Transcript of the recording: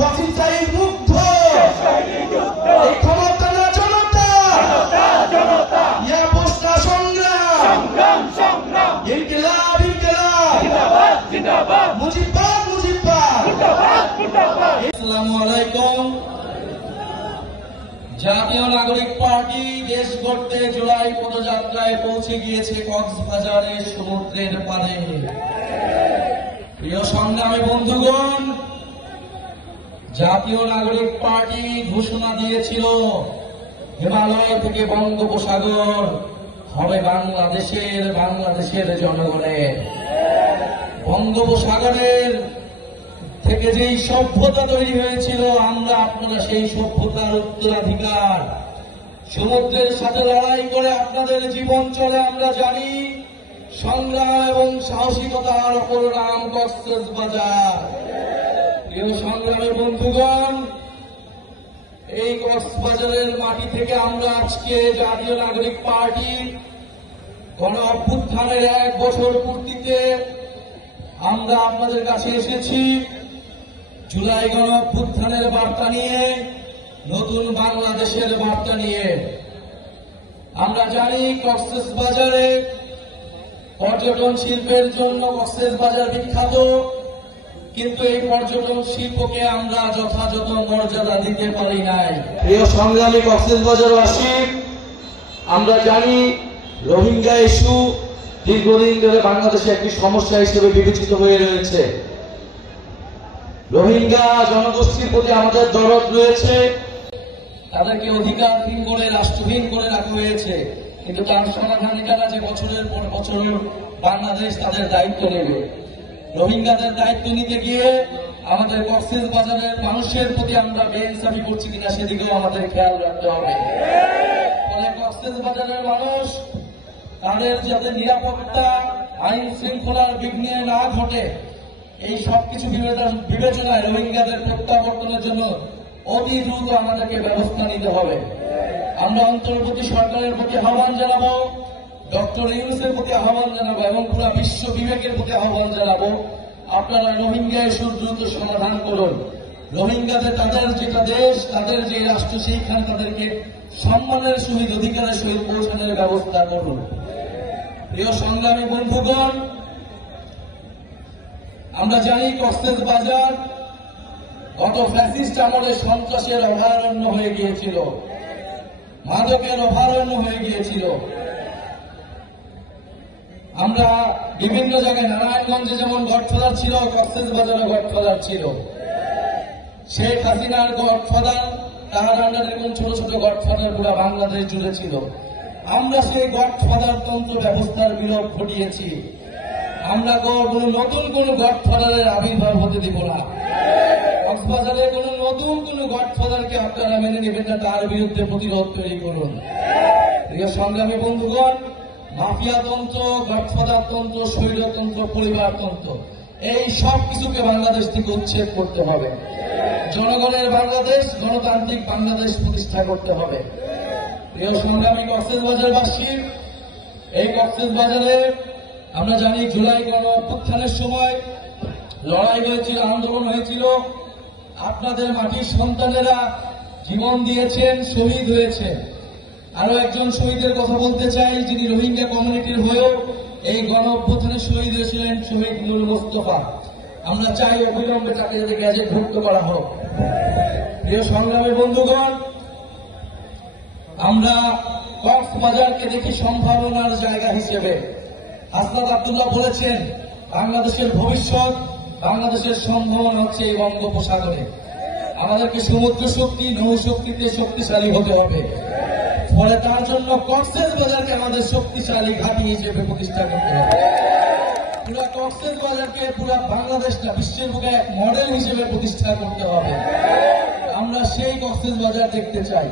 ওয়াসিম সাইদ মুগ্ধ এই ক্ষমতা না জনতা ইয়া পোস্টা সংগ্রাম ইনকিলাব মুজিবাদ আসসালামু আলাইকুম। জাতীয় নাগরিক পার্টি দেশ গড়তে জুলাই পদযাত্রায় পৌঁছে গিয়েছে কক্সবাজারের সমুদ্রের পাড়ে। প্রিয় সংগ্রামী বন্ধুগণ, জাতীয় নাগরিক পার্টি ঘোষণা দিয়েছিল হিমালয় থেকে বঙ্গোপসাগর হবে বাংলাদেশের জনগণের। বঙ্গোপসাগরের থেকে যেই সভ্যতা তৈরি হয়েছিল, আপনারা সেই সভ্যতার উত্তরাধিকার। সমুদ্রের সাথে লড়াই করে আপনাদের জীবন চলে আমরা জানি। সংগ্রাম এবং সাহসিকতার অপর নাম কক্সবাজার। প্রিয় সংগ্রামী বন্ধুগণ, এই কক্সবাজারের মাটি থেকে আমরা আজকে জাতীয় নাগরিক পার্টি গণ অভ্যুত্থানের 1 বছর পূর্তিতে আমরা আপনাদের কাছে এসেছি জুলাই গণ অভ্যুত্থানের বার্তা নিয়ে, নতুন বাংলাদেশের বার্তা নিয়ে। আমরা জানি কক্সবাজারে পর্যটন শিল্পের জন্য কক্সবাজার বিখ্যাত, কিন্তু এই পর্যটন শিল্পকে আমরা যথাযথ মর্যাদা দিতে পারি নাই। প্রিয় সংগ্রামী কক্সবাজারবাসী, আমরা জানি রোহিঙ্গা ইস্যু দীর্ঘদিন ধরে বাংলাদেশে একটি সমস্যা হিসেবে বিবেচিত হয়ে রয়েছে। রোহিঙ্গা জনগোষ্ঠীর প্রতি আমাদের দরদ রয়েছে, তাদেরকে অধিকারহীন করে রাষ্ট্রহীন করে রাখা হয়েছে, কিন্তু তার সমাধান এটা না যে বছরের পর বছর বাংলাদেশ তাদের দায়িত্ব নেবে। রোহিঙ্গাদের দায়িত্ব নিতে গিয়ে আমাদের কক্সবাজারের মানুষের প্রতি আমরা বেইনসাফি করছি কিনা সেদিকেও আমাদের খেয়াল রাখতে হবে। ফলে কক্সবাজারের মানুষ তাদের যাতে নিরাপত্তা আইন শৃঙ্খলার বিঘ্নে না ঘটে, এই সবকিছু বিবেচনায় রোহিঙ্গাদের প্রত্যাবর্তনের জন্য অতি দ্রুত আমাদেরকে ব্যবস্থা নিতে হবে। আমরা অন্তর্বর্তী সরকারের প্রতি আহ্বান জানাবো, ডক্টর ইউনূসের প্রতি আহ্বান জানাবো এবং পুরো বিশ্ব বিবেকের প্রতি আহ্বান জানাবো, আপনারা রোহিঙ্গা ইস্যুর দ্রুত সমাধান করুন। রোহিঙ্গাদের তাদের যেটা দেশ, তাদের যে রাষ্ট্র, সেইখানে তাদেরকে সম্মানের সহিত অধিকারের সহিত পৌঁছানোর ব্যবস্থা করুন। প্রিয় সংগ্রামী বন্ধুগণ, আমরা জানি কক্সবাজার গত ফ্যাসিস্ট আমলে সন্ত্রাসের অভয়ারণ্য হয়ে গিয়েছিল, মাদকের অভয়ারণ্য হয়ে গিয়েছিল। আমরা বিভিন্ন জায়গায় নারায়ণগঞ্জে যেমন গডফাদার ছিল, কক্সবাজারে গডফাদার ছিল। শেখ হাসিনার গডফাদার, তাহার আন্ডারে এরকম ছোট ছোট গডফাদার পুরো বাংলাদেশ জুড়ে ছিল। আমরা সেই গডফাদার তন্ত্র ব্যবস্থার বিলোপ ঘটিয়েছি। আমরা নতুন কোন গডফাদারের আবির্ভাব হতে দিব না। কক্সবাজারে কোন নতুন কোন গডফাদারকে আপনারা মেনে নেবেন না, তার বিরুদ্ধে প্রতিরোধ তৈরি করুন। প্রিয় সংগ্রামী বন্ধুগণ, মাফিয়াতন্ত্র, গডফাদার তন্ত্র, স্বৈরতন্ত্র, পরিবারতন্ত্র, এই সব কিছুকে বাংলাদেশ থেকে উচ্ছেদ করতে হবে। জনগণের বাংলাদেশ, গণতান্ত্রিক বাংলাদেশ প্রতিষ্ঠা করতে হবে। প্রিয় সংগ্রামী কক্সবাজারবাসী, এই কক্সবাজারে আমরা জানি জুলাই গণ অভ্যুত্থানের সময় লড়াই হয়েছিল, আন্দোলন হয়েছিল। আপনাদের মাটির সন্তানেরা জীবন দিয়েছেন, শহীদ হয়েছে। আরো একজন শহীদের কথা বলতে চাই, যিনি রোহিঙ্গা কমিউনিটির হয়েও এই গণ অভ্যুত্থানে শহীদ হয়েছিলেন, শহীদ নূর মোস্তফা। আমরা চাই অবিলম্বে তাকে যাতে গ্যাজেটভুক্ত করা হোক। প্রিয় সংগ্রামী বন্ধুগণ, আমরা কক্সবাজারকে দেখি সম্ভাবনার জায়গা হিসেবে। হাসনাত আব্দুল্লাহ বলেছেন, বাংলাদেশের ভবিষ্যৎ, বাংলাদেশের সম্ভাবনা হচ্ছে এই বঙ্গোপসাগরে। আমাদেরকে সমুদ্র শক্তি, নৌ শক্তিতে শক্তিশালী হতে হবে। ফলে তার জন্য কক্সবাজারকে আমাদের শক্তিশালী ঘাঁটি হিসেবে প্রতিষ্ঠা করতে হবে। পুরা কক্সবাজারকে, পুরা বাংলাদেশটা বিশ্বের বুকে এক মডেল হিসেবে প্রতিষ্ঠা করতে হবে। আমরা সেই কক্সবাজার দেখতে চাই।